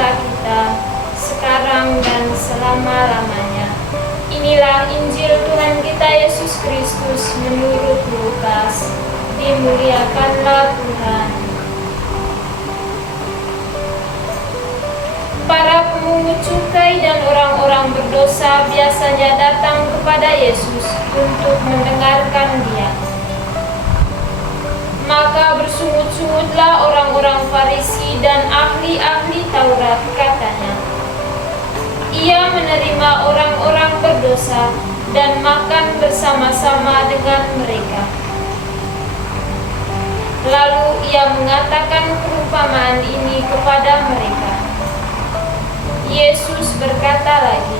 antara kita, sekarang dan selama-lamanya. Inilah Injil Tuhan kita Yesus Kristus menurut Lukas. Dimuliakanlah Tuhan. Para pemungut cukai dan orang-orang berdosa biasanya datang kepada Yesus untuk mendengarkan Dia. Maka bersungut-sungutlah orang-orang Farisi dan ahli-ahli Taurat, katanya, Ia menerima orang-orang berdosa dan makan bersama-sama dengan mereka. Lalu Ia mengatakan perumpamaan ini kepada mereka. Yesus berkata lagi,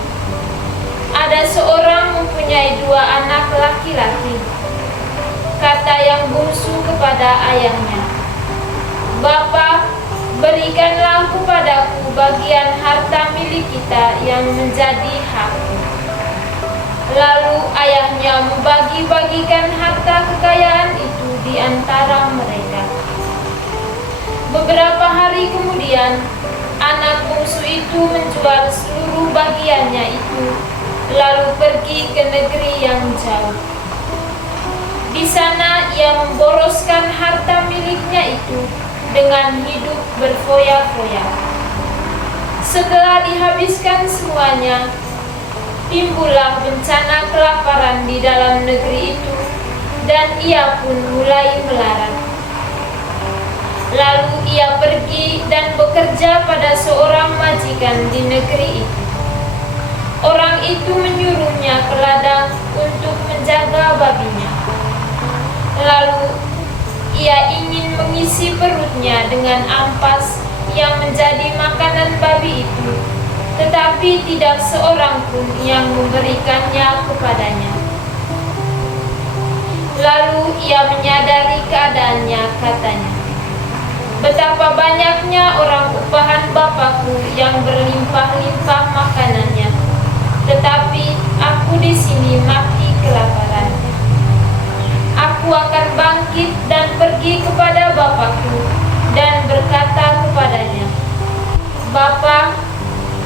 ada seorang mempunyai 2 anak laki-laki. Kata yang bungsu kepada ayahnya, Bapa, berikanlah kepadaku bagian harta milik kita yang menjadi hakku. Lalu ayahnya membagi-bagikan harta kekayaan itu di antara mereka. Beberapa hari kemudian, anak bungsu itu menjual seluruh bagiannya itu, lalu pergi ke negeri yang jauh. Di sana ia memboroskan harta miliknya itu dengan hidup berfoya-foya. Setelah dihabiskan semuanya, timbullah bencana kelaparan di dalam negeri itu, dan ia pun mulai melarat. Lalu ia pergi dan bekerja pada seorang majikan di negeri itu. Orang itu menyuruhnya ke ladang untuk menjaga babinya. Lalu ia ingin mengisi perutnya dengan ampas yang menjadi makanan babi itu, tetapi tidak seorang pun yang memberikannya kepadanya. Lalu ia menyadari keadaannya, katanya, betapa banyaknya orang upahan Bapakku yang berlimpah-limpah makanannya, tetapi aku di sini mati kelaparan. Aku akan bangkit dan pergi kepada Bapakku dan berkata kepadanya, Bapa,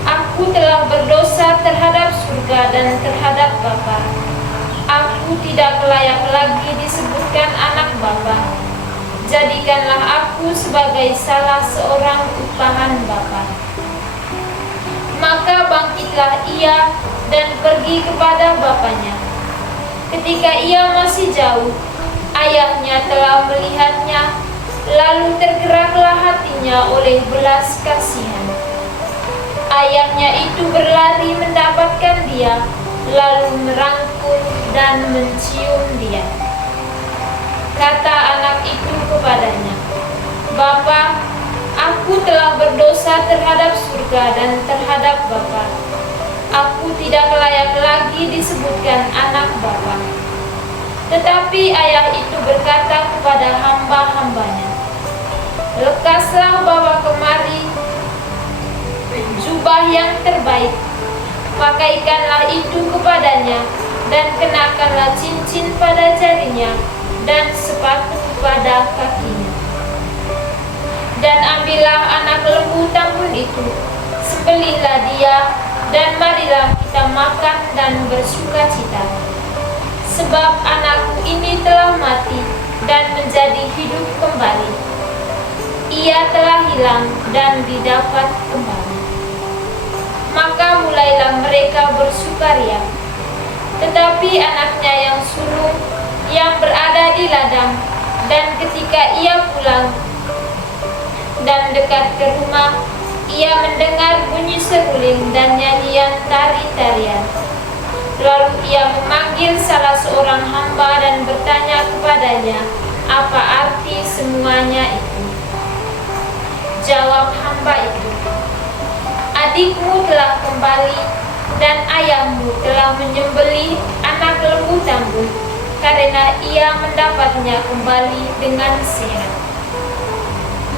aku telah berdosa terhadap surga dan terhadap Bapa. Aku tidak layak lagi disebutkan anak Bapa. Jadikanlah aku sebagai salah seorang upahan Bapa. Maka bangkitlah ia dan pergi kepada bapaknya. Ketika ia masih jauh, ayahnya telah melihatnya, lalu tergeraklah hatinya oleh belas kasihan. Ayahnya itu berlari mendapatkan dia, lalu merangkul dan mencium dia. Kata anak itu kepadanya, Bapa, aku telah berdosa terhadap surga dan terhadap Bapa. Aku tidak layak lagi disebutkan anak Bapa. Tetapi ayah itu berkata kepada hamba-hambanya, lekaslah bawa kemari jubah yang terbaik, pakaikanlah itu kepadanya, dan kenakanlah cincin pada jarinya, dan sepatu pada kakinya. Dan ambillah anak lembu tambun itu, sembelihlah dia, dan marilah kita makan dan bersuka cita. Sebab anakku ini telah mati dan menjadi hidup kembali. Ia telah hilang dan didapat kembali. Maka mulailah mereka bersukaria. Tetapi anaknya yang sulung, yang berada di ladang, dan ketika ia pulang dan dekat ke rumah, ia mendengar bunyi seruling dan nyanyian tari-tarian. Lalu ia memanggil salah seorang hamba dan bertanya kepadanya, apa arti semuanya itu? Jawab hamba itu, adikmu telah kembali dan ayahmu telah menyembelih anak lembu tambun, karena ia mendapatnya kembali dengan sehat.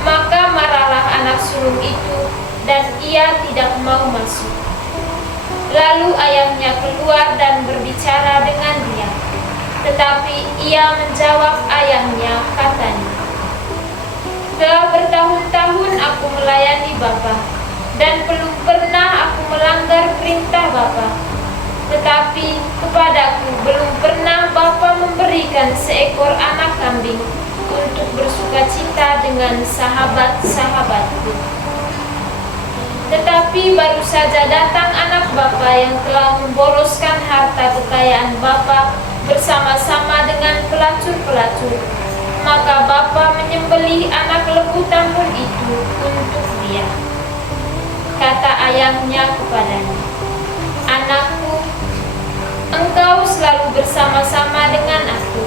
Maka marahlah anak sulung itu, dan ia tidak mau masuk. Lalu ayahnya keluar dan berbicara dengan dia. Tetapi ia menjawab ayahnya, katanya, telah bertahun-tahun aku melayani Bapa, dan belum pernah aku melanggar perintah Bapa. Tetapi kepadaku belum pernah Bapa memberikan seekor anak kambing untuk bersukacita dengan sahabat-sahabatku. Tetapi baru saja datang anak Bapa yang telah memboroskan harta kekayaan Bapa bersama-sama dengan pelacur-pelacur. Maka Bapa menyembelih anak lembu tambun itu untuk dia. Kata ayahnya kepadanya, "Anakku, engkau selalu bersama-sama dengan aku,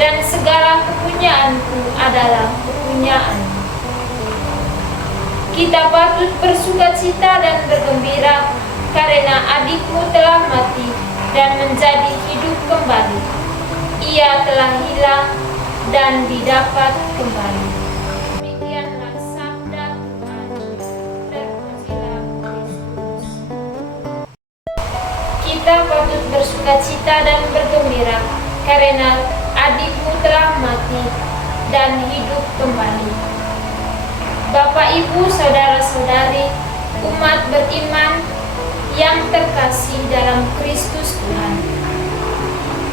dan segala kepunyaanku adalah kepunyaanmu. Kita patut bersukacita dan bergembira karena adikmu telah mati dan menjadi hidup kembali. Ia telah hilang dan didapat kembali." Demikianlah sabda Tuhan. Terpujilah Kristus. Kita patut bersukacita dan bergembira karena adikmu telah mati dan hidup kembali. Bapak, Ibu, saudara-saudari, umat beriman yang terkasih dalam Kristus Tuhan.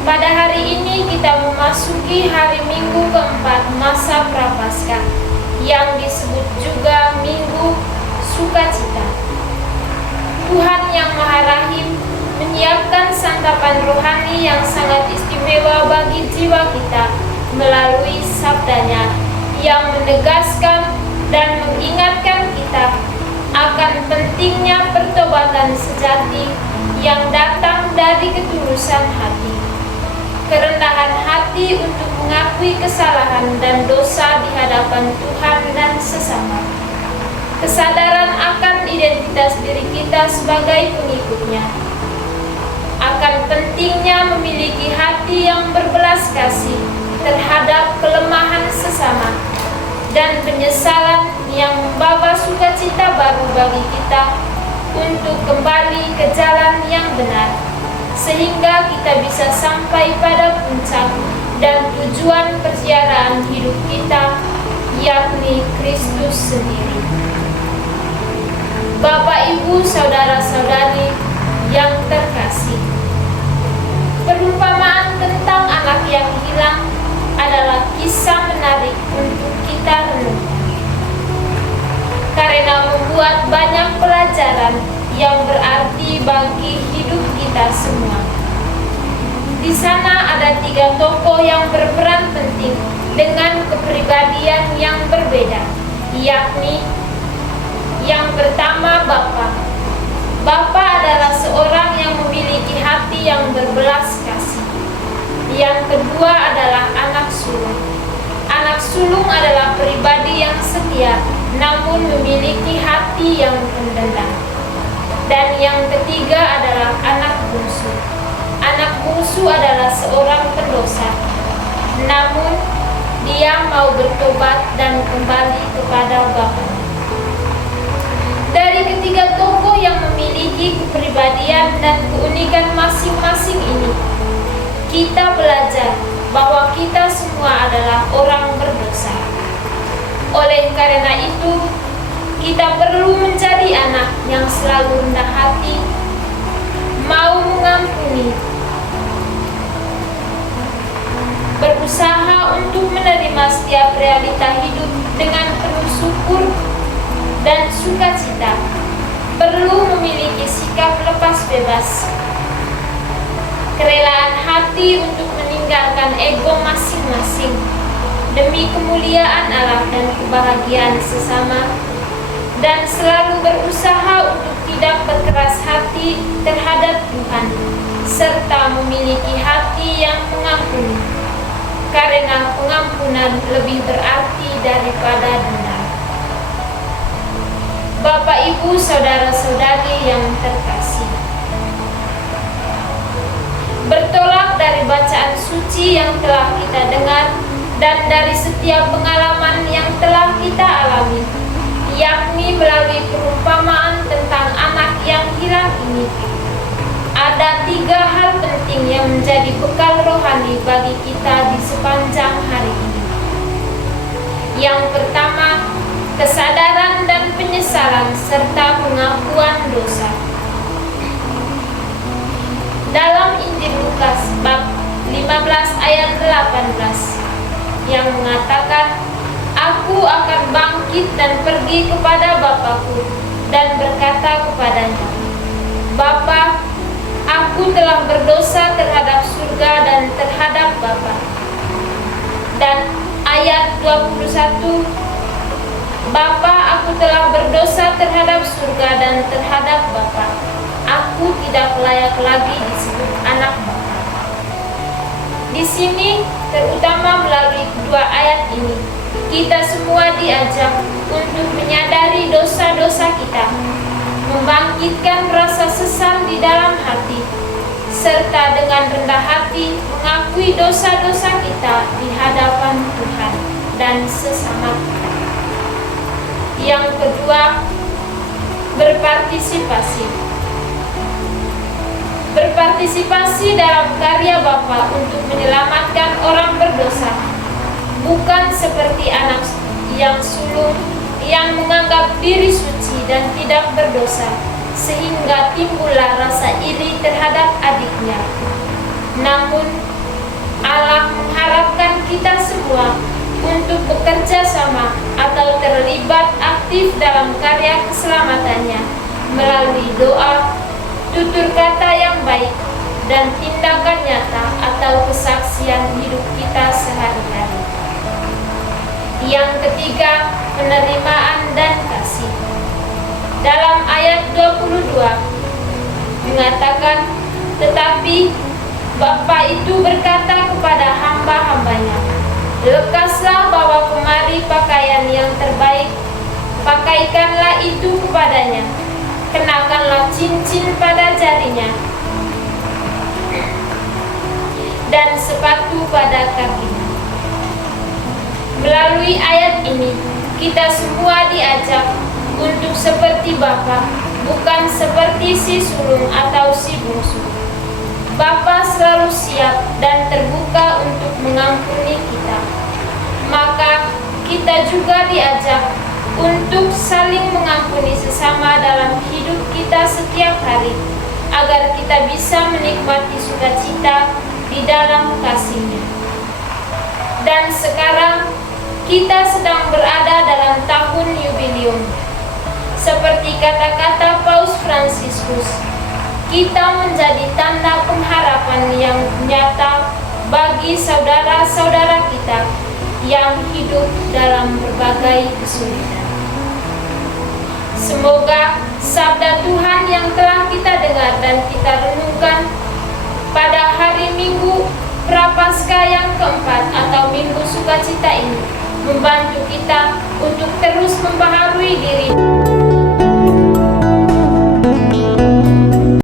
Pada hari ini kita memasuki hari Minggu keempat masa Prapaskah, yang disebut juga Minggu Sukacita. Tuhan yang Maha Rahim menyiapkan santapan rohani yang sangat istimewa bagi jiwa kita melalui sabdanya yang menegaskan dan mengingatkan kita akan pentingnya pertobatan sejati yang datang dari ketulusan hati, kerendahan hati untuk mengakui kesalahan dan dosa di hadapan Tuhan dan sesama, kesadaran akan identitas diri kita sebagai pengikutnya, akan pentingnya memiliki hati yang berbelas kasih terhadap kelemahan sesama, dan penyesalan yang membawa sukacita baru bagi kita untuk kembali ke jalan yang benar, sehingga kita bisa sampai pada puncak dan tujuan perjalanan hidup kita, yakni Kristus sendiri. Bapak, Ibu, saudara-saudari yang terkasih, perumpamaan tentang anak yang hilang adalah kisah menarik untuk kita renungkan, karena membuat banyak pelajaran yang berarti bagi hidup kita semua. Di sana ada 3 tokoh yang berperan penting dengan kepribadian yang berbeda, yakni yang pertama Bapa. Bapa adalah seorang yang memiliki hati yang berbelas kasih. Yang kedua adalah anak sulung. Anak sulung adalah pribadi yang setia, namun memiliki hati yang pendendam. Dan yang ketiga adalah anak bungsu. Anak bungsu adalah seorang pendosa, namun dia mau bertobat dan kembali kepada Bapaknya. Dari ketiga tokoh yang memiliki kepribadian dan keunikan masing-masing ini, kita belajar bahwa kita semua adalah orang berdosa. Oleh karena itu, kita perlu menjadi anak yang selalu rendah hati, mau mengampuni, berusaha untuk menerima setiap realita hidup dengan penuh syukur dan sukacita, perlu memiliki sikap lepas bebas, kerelaan hati untuk meninggalkan ego masing-masing demi kemuliaan Allah dan kebahagiaan sesama, dan selalu berusaha untuk tidak berkeras hati terhadap Tuhan, serta memiliki hati yang mengampuni, karena pengampunan lebih berarti daripada dendam. Bapak, Ibu, saudara-saudari yang terkasih, bertolak dari bacaan suci yang telah kita dengar dan dari setiap pengalaman yang telah kita alami, yakni melalui perumpamaan tentang anak yang hilang ini, ada 3 hal penting yang menjadi bekal rohani bagi kita di sepanjang hari ini. Yang pertama, kesadaran dan penyesalan penyesalan serta pengakuan dosa. Dalam Injil Lukas bab 15 ayat 18 yang mengatakan, "Aku akan bangkit dan pergi kepada Bapakku dan berkata kepadanya, Bapa, aku telah berdosa terhadap surga dan terhadap Bapa." Dan ayat 21, "Bapa, aku telah berdosa terhadap surga dan terhadap Bapa. Aku tidak layak lagi disebut anak Bapa." Di sini, terutama melalui kedua ayat ini, kita semua diajak untuk menyadari dosa-dosa kita, membangkitkan rasa sesal di dalam hati, serta dengan rendah hati mengakui dosa-dosa kita di hadapan Tuhan dan sesama kita. Yang kedua, berpartisipasi. Berpartisipasi dalam karya Bapa untuk menyelamatkan orang berdosa, bukan seperti anak yang sulung yang menganggap diri suci dan tidak berdosa, sehingga timbullah rasa iri terhadap adiknya. Namun, Allah mengharapkan kita semua untuk bekerja sama atau terlibat aktif dalam karya keselamatannya melalui doa, tutur kata yang baik, dan tindakan nyata atau kesaksian hidup kita sehari-hari. Yang ketiga, penerimaan dan kasih. Dalam ayat 22 mengatakan, "Tetapi Bapa itu berkata kepada hamba-hambanya, lekaslah bawa kemari pakaian yang terbaik, pakaikanlah itu kepadanya, kenakanlah cincin pada jarinya, dan sepatu pada kakinya." Melalui ayat ini, kita semua diajak untuk seperti Bapa, bukan seperti si sulung atau si bungsu. Bapa selalu siap dan terbuka untuk mengampuni kita. Maka kita juga diajak untuk saling mengampuni sesama dalam hidup kita setiap hari, agar kita bisa menikmati sukacita di dalam kasih-Nya. Dan sekarang kita sedang berada dalam tahun yubileum. Seperti kata-kata Paus Fransiskus, kita menjadi tanda pengharapan yang nyata bagi saudara-saudara kita yang hidup dalam berbagai kesulitan. Semoga sabda Tuhan yang telah kita dengar dan kita renungkan pada hari Minggu Prapaskah yang keempat atau Minggu Sukacita ini membantu kita untuk terus membaharui diri.